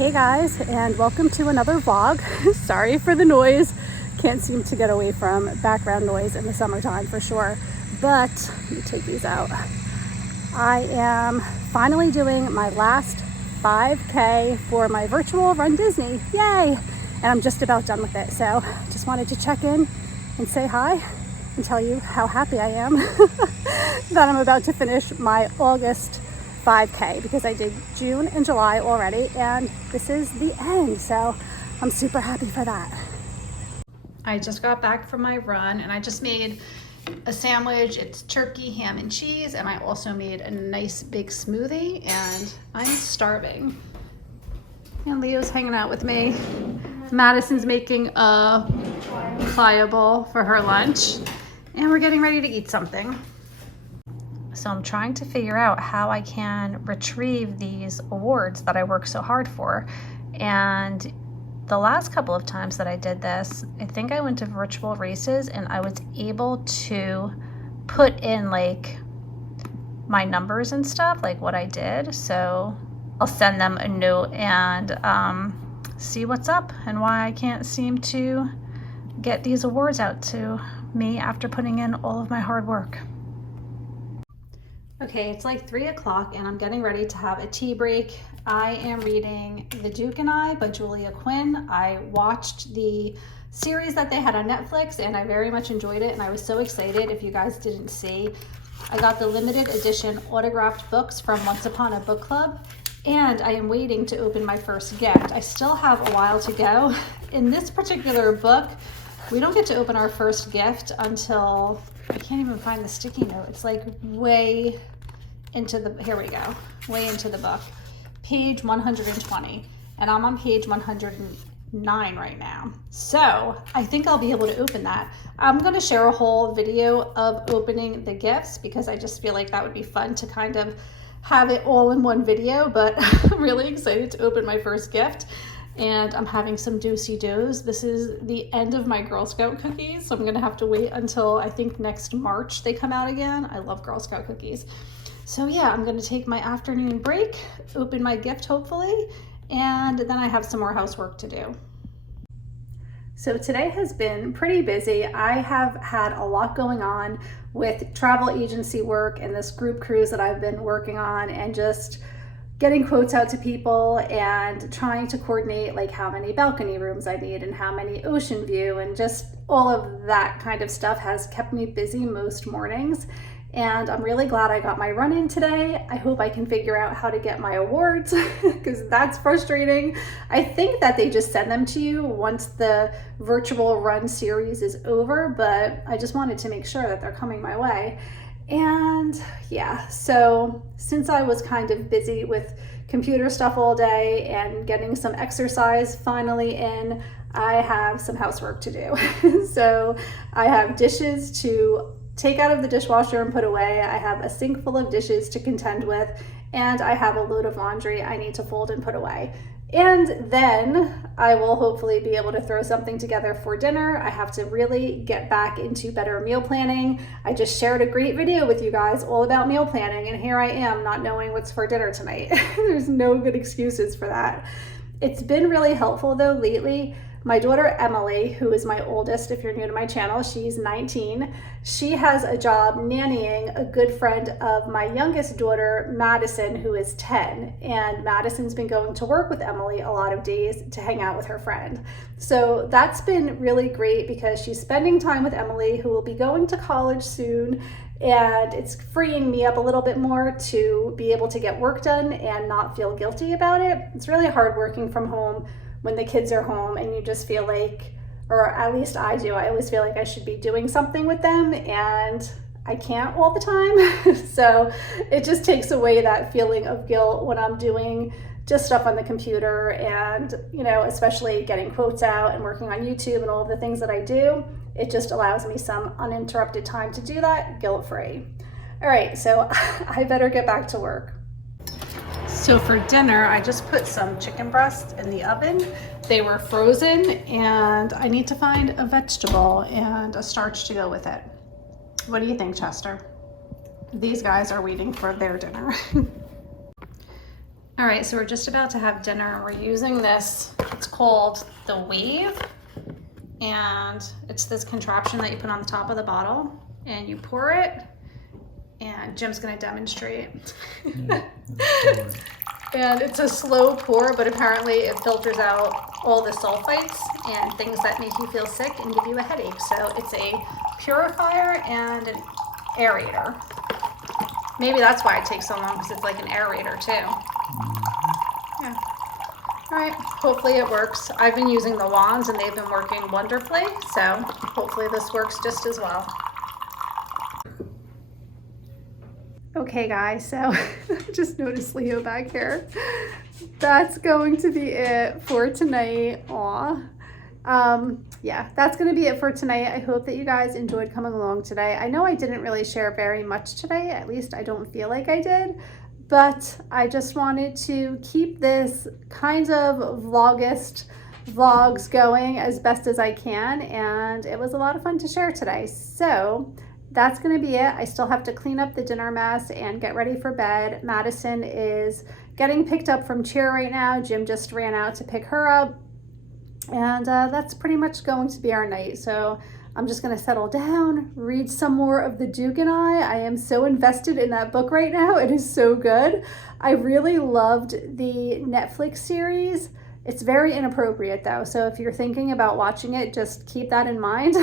Hey guys, and welcome to another vlog. Sorry for the noise. Can't seem to get away from background noise in the summertime for sure. But let me take these out. I am finally doing my last 5K for my virtual Run Disney. Yay! And I'm just about done with it. So just wanted to check in and say hi and tell you how happy I am that I'm about to finish my August 5K, because I did June and July already and this is the end, so I'm super happy for that. I just got back from my run and I just made a sandwich. It's turkey, ham, and cheese, and I also made a nice big smoothie, and I'm starving. And Leo's hanging out with me. Madison's making a pliable for her lunch, and we're getting ready to eat something. So I'm trying to figure out how I can retrieve these awards that I worked so hard for. And the last couple of times that I did this, I think I went to virtual races and I was able to put in like my numbers and stuff, like what I did. So I'll send them a note and see what's up and why I can't seem to get these awards out to me after putting in all of my hard work. Okay, it's like 3 o'clock and I'm getting ready to have a tea break. I am reading The Duke and I by Julia Quinn. I watched the series that they had on Netflix and I very much enjoyed it, and I was so excited. If you guys didn't see, I got the limited edition autographed books from Once Upon a Book Club, and I am waiting to open my first gift. I still have a while to go. In this particular book, we don't get to open our first gift until, I can't even find the sticky note. It's like way into the, here we go, way into the book. Page 120, and I'm on page 109 right now. So I think I'll be able to open that. I'm gonna share a whole video of opening the gifts because I just feel like that would be fun to kind of have it all in one video, but I'm really excited to open my first gift. And I'm having some do-si-dos. This is the end of my Girl Scout cookies, so I'm gonna have to wait until I think next March they come out again. I love Girl Scout cookies. So yeah, I'm gonna take my afternoon break, open my gift hopefully, and then I have some more housework to do. So today has been pretty busy. I have had a lot going on with travel agency work and this group cruise that I've been working on, and just getting quotes out to people and trying to coordinate like how many balcony rooms I need and how many ocean view, and just all of that kind of stuff has kept me busy most mornings. And I'm really glad I got my run in today. I hope I can figure out how to get my awards because that's frustrating. I think that they just send them to you once the virtual run series is over, but I just wanted to make sure that they're coming my way. And yeah, so since I was kind of busy with computer stuff all day and getting some exercise finally in, I have some housework to do. So I have dishes to take out of the dishwasher and put away. I have a sink full of dishes to contend with, and I have a load of laundry I need to fold and put away. And then I will hopefully be able to throw something together for dinner. I have to really get back into better meal planning. I just shared a great video with you guys all about meal planning, and here I am not knowing what's for dinner tonight. There's no good excuses for that. It's been really helpful though lately. My daughter Emily, who is my oldest, if you're new to my channel, she's 19. She has a job nannying a good friend of my youngest daughter, Madison, who is 10. And Madison's been going to work with Emily a lot of days to hang out with her friend. So that's been really great because she's spending time with Emily, who will be going to college soon. And it's freeing me up a little bit more to be able to get work done and not feel guilty about it. It's really hard working from home when the kids are home and you just feel like, or at least I do, I always feel like I should be doing something with them and I can't all the time. So it just takes away that feeling of guilt when I'm doing just stuff on the computer, and you know, especially getting quotes out and working on YouTube and all of the things that I do. It just allows me some uninterrupted time to do that guilt-free. All right, so I better get back to work. So for dinner, I just put some chicken breasts in the oven. They were frozen, and I need to find a vegetable and a starch to go with it. What do you think, Chester? These guys are waiting for their dinner. All right, so we're just about to have dinner. We're using this, it's called the Wave, and it's this contraption that you put on the top of the bottle and you pour it, and Jim's gonna demonstrate. And it's a slow pour, but apparently it filters out all the sulfites and things that make you feel sick and give you a headache. So it's a purifier and an aerator. Maybe that's why it takes so long, because it's like an aerator too. Yeah. All right, hopefully it works. I've been using the wands and they've been working wonderfully, so hopefully this works just as well. Okay guys, so just noticed Leo back here. That's going to be it for tonight. Yeah, that's going to be it for tonight. I hope that you guys enjoyed coming along today. I know I didn't really share very much today, at least I don't feel like I did, but I just wanted to keep this kind of vlogs going as best as I can, and it was a lot of fun to share today. So that's going to be it. I still have to clean up the dinner mess and get ready for bed. Madison is getting picked up from cheer right now. Jim just ran out to pick her up. And that's pretty much going to be our night. So I'm just going to settle down, read some more of The Duke and I. I am so invested in that book right now. It is so good. I really loved the Netflix series. It's very inappropriate though. So if you're thinking about watching it, just keep that in mind.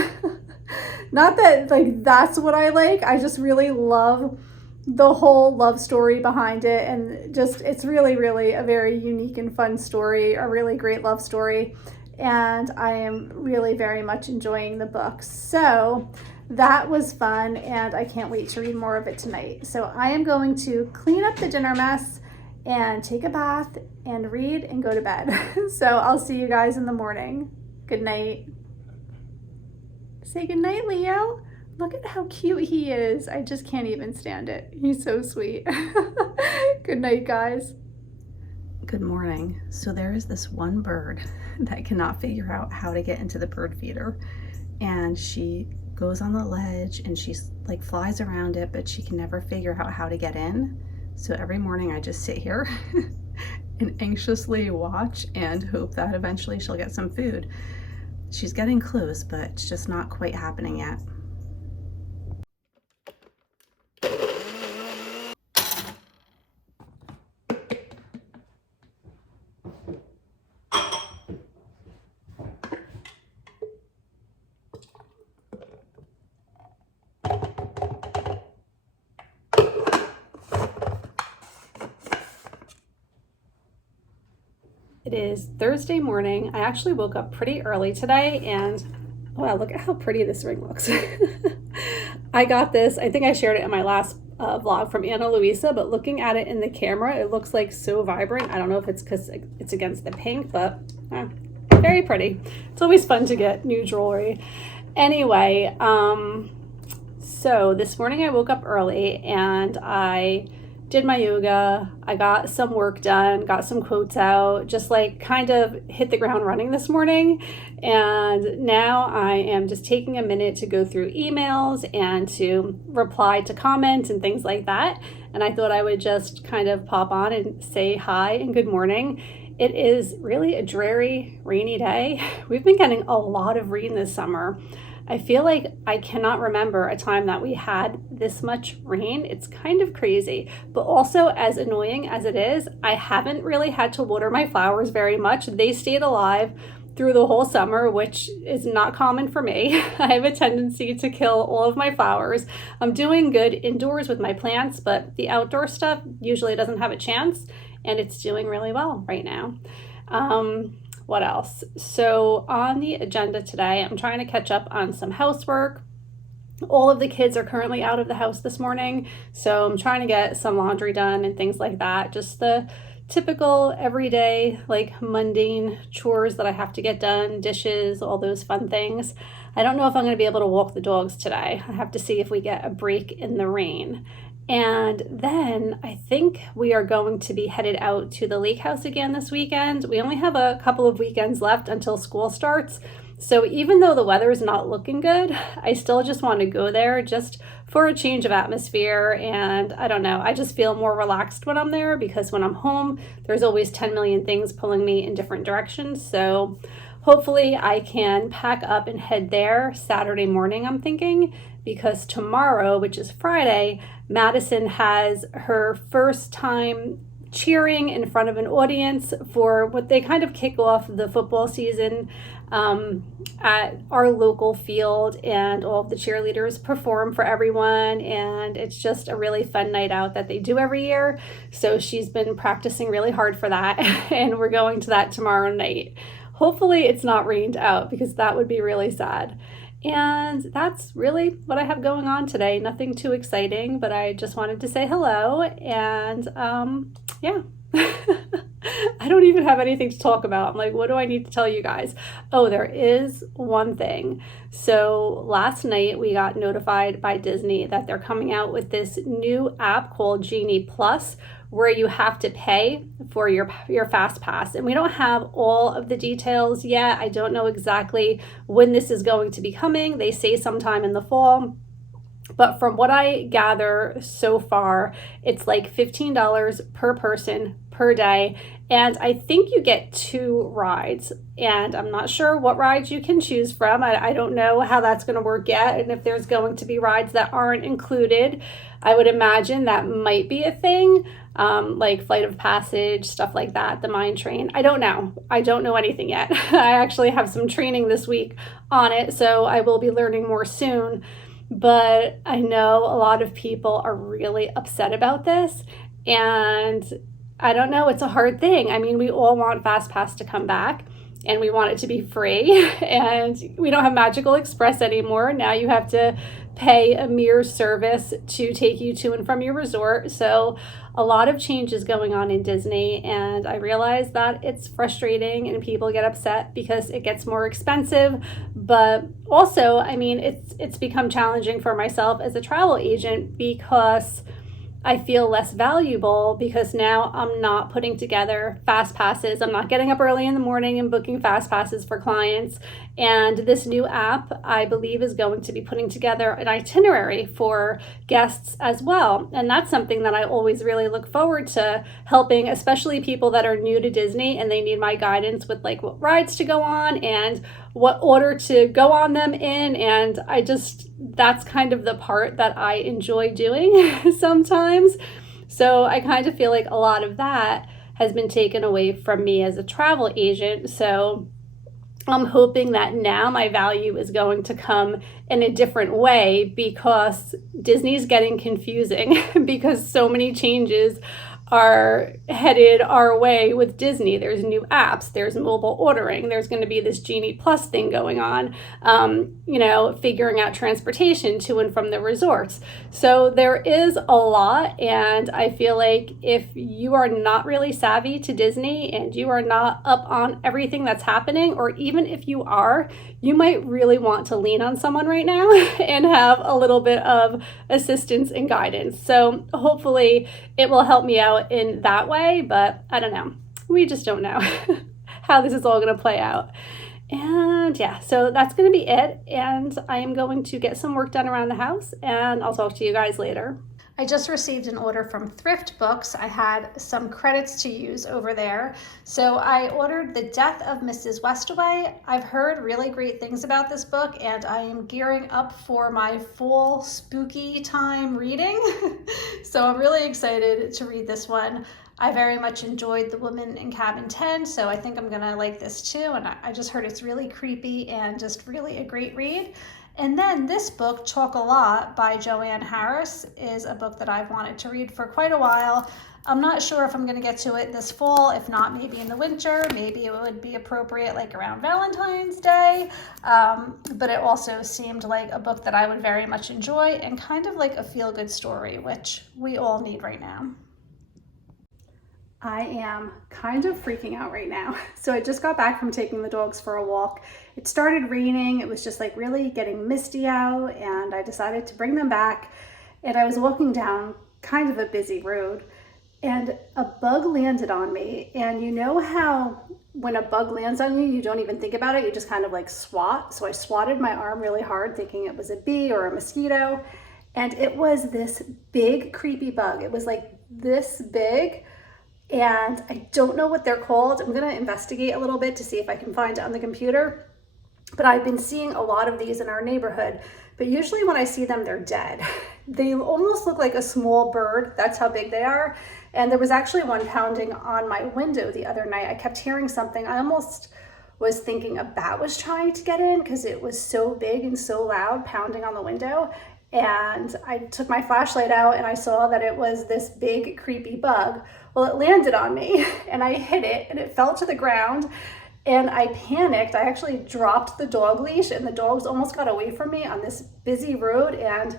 Not that like that's what I like. I just really love the whole love story behind it. And just, it's really, really a very unique and fun story, a really great love story. And I am really very much enjoying the book. So that was fun, and I can't wait to read more of it tonight. So I am going to clean up the dinner mess and take a bath and read and go to bed. So I'll see you guys in the morning. Good night. Say good night, Leo. Look at how cute he is. I just can't even stand it. He's so sweet. Good night, guys. Good morning. So there is this one bird that cannot figure out how to get into the bird feeder, and she goes on the ledge and she's like flies around it, but she can never figure out how to get in. So every morning I just sit here and anxiously watch and hope that eventually she'll get some food. She's getting close, but it's just not quite happening yet. It is Thursday morning. I actually woke up pretty early today, and wow, look at how pretty this ring looks. I got this, I think I shared it in my last vlog from Ana Luisa, but looking at it in the camera, it looks like so vibrant. I don't know if it's because it's against the pink, but very pretty. It's always fun to get new jewelry. Anyway, so this morning I woke up early and I did my yoga. I got some work done, got some quotes out, just like kind of hit the ground running this morning. And now I am just taking a minute to go through emails and to reply to comments and things like that. And I thought I would just kind of pop on and say hi and good morning. It is really a dreary, rainy day. We've been getting a lot of rain this summer. I feel like I cannot remember a time that we had this much rain. It's kind of crazy, but also as annoying as it is, I haven't really had to water my flowers very much. They stayed alive through the whole summer, which is not common for me. I have a tendency to kill all of my flowers. I'm doing good indoors with my plants, but the outdoor stuff usually doesn't have a chance, and it's doing really well right now. What else? So on the agenda today, I'm trying to catch up on some housework. All of the kids are currently out of the house this morning, so I'm trying to get some laundry done and things like that. Just the typical everyday, like mundane chores that I have to get done, dishes, all those fun things. I don't know if I'm going to be able to walk the dogs today. I have to see if we get a break in the rain. And then I think we are going to be headed out to the lake house again this weekend. We only have a couple of weekends left until school starts. So even though the weather is not looking good, I still just want to go there just for a change of atmosphere. And I don't know, I just feel more relaxed when I'm there, because when I'm home, there's always 10 million things pulling me in different directions. So hopefully I can pack up and head there Saturday morning, I'm thinking, because tomorrow, which is Friday, Madison has her first time cheering in front of an audience for what they kind of kick off the football season at our local field, and all of the cheerleaders perform for everyone, and it's just a really fun night out that they do every year. So she's been practicing really hard for that and we're going to that tomorrow night. Hopefully it's not rained out, because that would be really sad. And that's really what I have going on today. Nothing too exciting, but I just wanted to say hello. And yeah, I don't even have anything to talk about. I'm like, what do I need to tell you guys? Oh, there is one thing. So last night we got notified by Disney that they're coming out with this new app called Genie Plus, where you have to pay for your Fast Pass. And we don't have all of the details yet. I don't know exactly when this is going to be coming. They say sometime in the fall. But from what I gather so far, it's like $15 per person per day. And I think you get 2 rides. And I'm not sure what rides you can choose from. I don't know how that's going to work yet. And if there's going to be rides that aren't included, I would imagine that might be a thing. Like Flight of Passage, stuff like that, the Mine Train. I don't know. I don't know anything yet. I actually have some training this week on it, so I will be learning more soon. But I know a lot of people are really upset about this, and I don't know, it's a hard thing. I mean, we all want FastPass to come back, and we want it to be free, and we don't have Magical Express anymore. Now you have to pay a mere service to take you to and from your resort. So a lot of changes going on in Disney, and I realize that it's frustrating and people get upset because it gets more expensive. But also, I mean, it's become challenging for myself as a travel agent, because I feel less valuable, because now I'm not putting together fast passes. I'm not getting up early in the morning and booking fast passes for clients. And this new app, I believe, is going to be putting together an itinerary for guests as well. And that's something that I always really look forward to helping, especially people that are new to Disney and they need my guidance with like what rides to go on and what order to go on them in. And that's kind of the part that I enjoy doing sometimes. So I kind of feel like a lot of that has been taken away from me as a travel agent. So I'm hoping that now my value is going to come in a different way, because Disney's getting confusing because so many changes are headed our way with Disney. There's new apps, there's mobile ordering, there's going to be this Genie Plus thing going on, figuring out transportation to and from the resorts. So there is a lot, and I feel like if you are not really savvy to Disney and you are not up on everything that's happening, or even if you are, you might really want to lean on someone right now and have a little bit of assistance and guidance. So hopefully it will help me out in that way, but I don't know. We just don't know how this is all going to play out. And yeah, so that's going to be it. And I am going to get some work done around the house, and I'll talk to you guys later. I just received an order from Thrift Books. I had some credits to use over there. So I ordered The Death of Mrs Westaway. I've heard really great things about this book, and I am gearing up for my full spooky time reading. So I'm really excited to read this one. I very much enjoyed The Woman in Cabin 10, so I think I'm gonna like this too. And I just heard it's really creepy and just really a great read. And then this book, Talk a Lot by Joanne Harris, is a book that I've wanted to read for quite a while. I'm not sure if I'm going to get to it this fall. If not, maybe in the winter. Maybe it would be appropriate like around Valentine's Day. But it also seemed like a book that I would very much enjoy, and kind of like a feel-good story, which we all need right now. I am kind of freaking out right now. So I just got back from taking the dogs for a walk. It started raining. It was just like really getting misty out, and I decided to bring them back. And I was walking down kind of a busy road, and a bug landed on me. And you know how when a bug lands on you, you don't even think about it, you just kind of like swat. So I swatted my arm really hard thinking it was a bee or a mosquito, and it was this big creepy bug. It was like this big, and I don't know what they're called. I'm gonna investigate a little bit to see if I can find it on the computer, but I've been seeing a lot of these in our neighborhood, but usually when I see them, they're dead. They almost look like a small bird. That's how big they are. And there was actually one pounding on my window the other night. I kept hearing something. I almost was thinking a bat was trying to get in because it was so big and so loud pounding on the window. And I took my flashlight out and I saw that it was this big creepy bug. Well, it landed on me and I hit it and it fell to the ground. And I panicked. I actually dropped the dog leash and the dogs almost got away from me on this busy road, and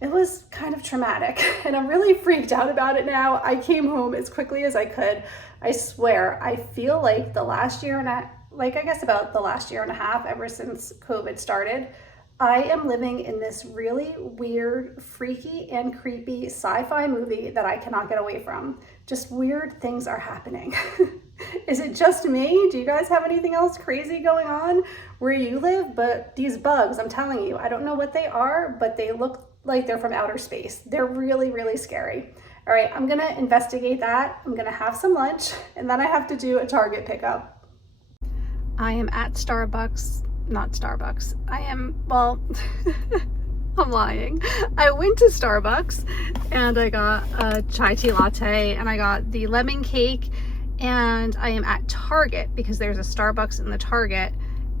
it was kind of traumatic. And I'm really freaked out about it now. I came home as quickly as I could. I swear, I feel like the last year and about the last year and a half, ever since COVID started, I am living in this really weird, freaky, and creepy sci-fi movie that I cannot get away from. Just weird things are happening. Is it just me? Do you guys have anything else crazy going on where you live? But these bugs, I'm telling you, I don't know what they are, but they look like they're from outer space. They're really, really scary. All right, I'm gonna investigate that. I'm gonna have some lunch, and then I have to do a Target pickup. I am at Starbucks. Not Starbucks. I'm lying. I went to Starbucks and I got a chai tea latte and I got the lemon cake, and I am at Target because there's a Starbucks in the Target,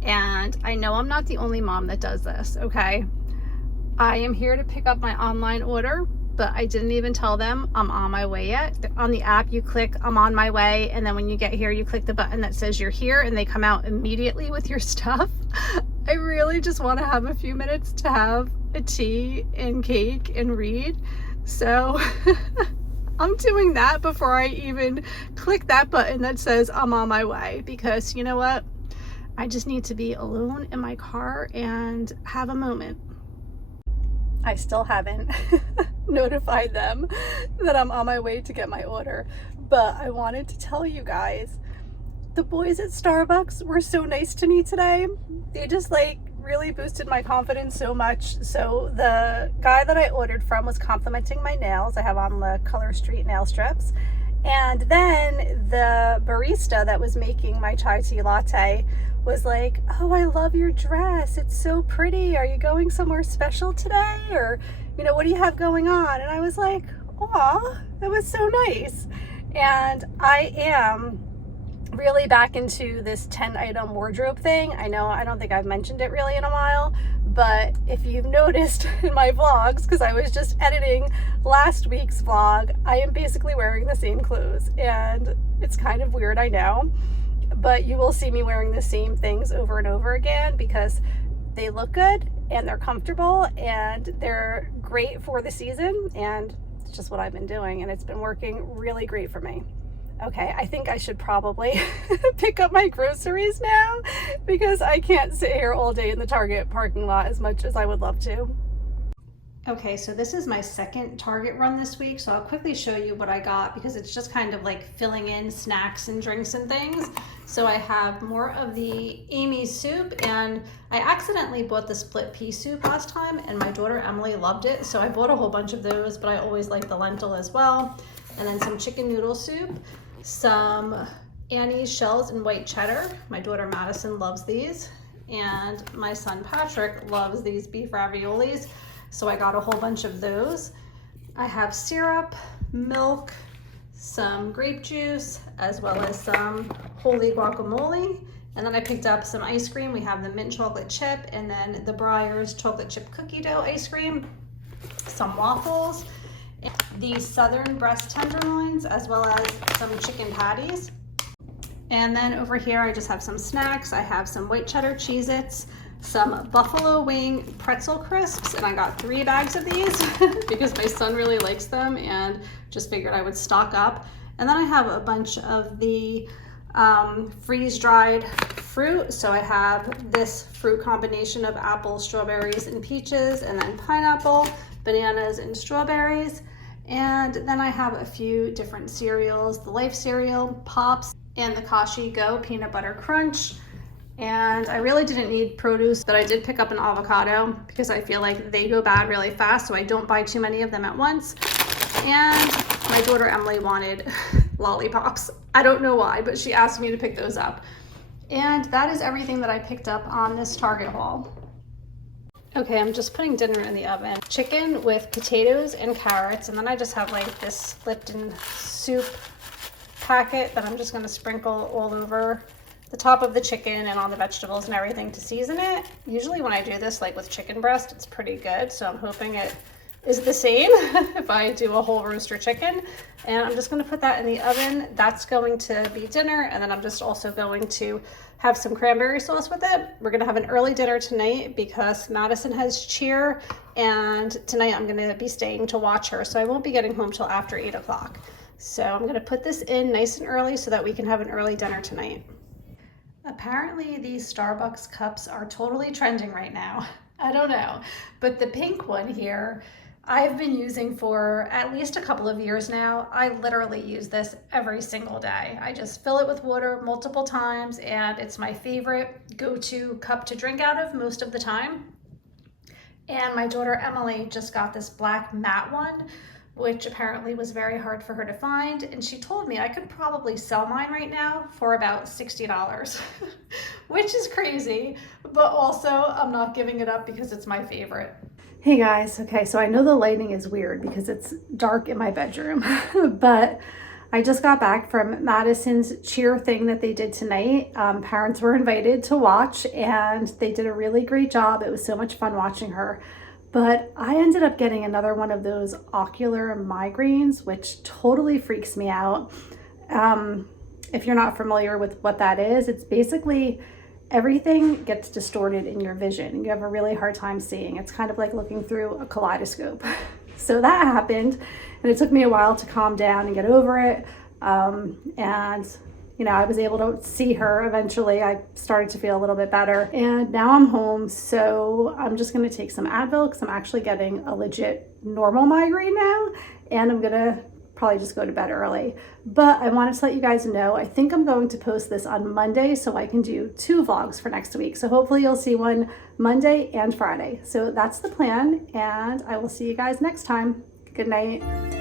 and I know I'm not the only mom that does this, okay? I am here to pick up my online order, but I didn't even tell them I'm on my way yet. On the app, you click I'm on my way, and then when you get here, you click the button that says you're here, and they come out immediately with your stuff. I really just want to have a few minutes to have a tea and cake and read. So I'm doing that before I even click that button that says I'm on my way, because you know what? I just need to be alone in my car and have a moment. I still haven't notified them that I'm on my way to get my order, but I wanted to tell you guys, the boys at Starbucks were so nice to me today. They just really boosted my confidence so much. So the guy that I ordered from was complimenting my nails. I have on the Color Street nail strips. And then the barista that was making my chai tea latte was like, oh, I love your dress. It's so pretty. Are you going somewhere special today? Or, what do you have going on? And I was like, aw, that was so nice. And I am really back into this 10-item wardrobe thing. I know I don't think I've mentioned it really in a while, but if you've noticed in my vlogs, because I was just editing last week's vlog, I am basically wearing the same clothes, and it's kind of weird, I know, but you will see me wearing the same things over and over again because they look good and they're comfortable and they're great for the season, and it's just what I've been doing, and it's been working really great for me. Okay, I think I should probably pick up my groceries now because I can't sit here all day in the Target parking lot as much as I would love to. Okay, so this is my second Target run this week, so I'll quickly show you what I got because it's just kind of like filling in snacks and drinks and things. So I have more of the Amy's soup, and I accidentally bought the split pea soup last time and my daughter Emily loved it, so I bought a whole bunch of those, but I always like the lentil as well. And then some chicken noodle soup, some Annie's shells and white cheddar. My daughter Madison loves these, and my son Patrick loves these beef raviolis, so I got a whole bunch of those. I have syrup, milk, some grape juice, as well as some Hawley guacamole, and then I picked up some ice cream. We have the mint chocolate chip and then the Breyers chocolate chip cookie dough ice cream, some waffles, the southern breast tenderloins, as well as some chicken patties. And then over here I just have some snacks. I have some white cheddar Cheez-Its, some buffalo wing pretzel crisps, and I got 3 bags of these because my son really likes them and just figured I would stock up. And then I have a bunch of the freeze-dried fruit. So I have this fruit combination of apples, strawberries, and peaches, and then pineapple, bananas, and strawberries. And then I have a few different cereals, the Life cereal, Pops, and the Kashi Go Peanut Butter Crunch. And I really didn't need produce, but I did pick up an avocado because I feel like they go bad really fast, so I don't buy too many of them at once. And my daughter Emily wanted lollipops. I don't know why, but she asked me to pick those up. And that is everything that I picked up on this Target haul. Okay, I'm just putting dinner in the oven. Chicken with potatoes and carrots, and then I just have like this Lipton soup packet that I'm just gonna sprinkle all over the top of the chicken and on the vegetables and everything to season it. Usually when I do this, like with chicken breast, it's pretty good, so I'm hoping it is the same if I do a whole rooster chicken. And I'm just gonna put that in the oven. That's going to be dinner, and then I'm just also going to have some cranberry sauce with it. We're gonna have an early dinner tonight because Madison has cheer, and tonight I'm gonna be staying to watch her, so I won't be getting home till after 8 o'clock. So I'm gonna put this in nice and early so that we can have an early dinner tonight. Apparently these Starbucks cups are totally trending right now. I don't know, but the pink one here, I've been using for at least a couple of years now. I literally use this every single day. I just fill it with water multiple times, and it's my favorite go-to cup to drink out of most of the time. And my daughter Emily just got this black matte one, which apparently was very hard for her to find. And she told me I could probably sell mine right now for about $60, which is crazy, but also I'm not giving it up because it's my favorite. Hey guys, okay, so I know the lighting is weird because it's dark in my bedroom, but I just got back from Madison's cheer thing that they did tonight. Parents were invited to watch, and they did a really great job. It was so much fun watching her. But I ended up getting another one of those ocular migraines, which totally freaks me out. If you're not familiar with what that is, it's basically everything gets distorted in your vision. You have a really hard time seeing. It's kind of like looking through a kaleidoscope. So that happened, and it took me a while to calm down and get over it. And you know, I was able to see her eventually. I started to feel a little bit better, and now I'm home, so I'm just gonna take some Advil because I'm actually getting a legit normal migraine now, and I'm gonna probably just go to bed early. But I wanted to let you guys know, I think I'm going to post this on Monday so I can do 2 vlogs for next week. So hopefully you'll see one Monday and Friday. So that's the plan, and I will see you guys next time. Good night.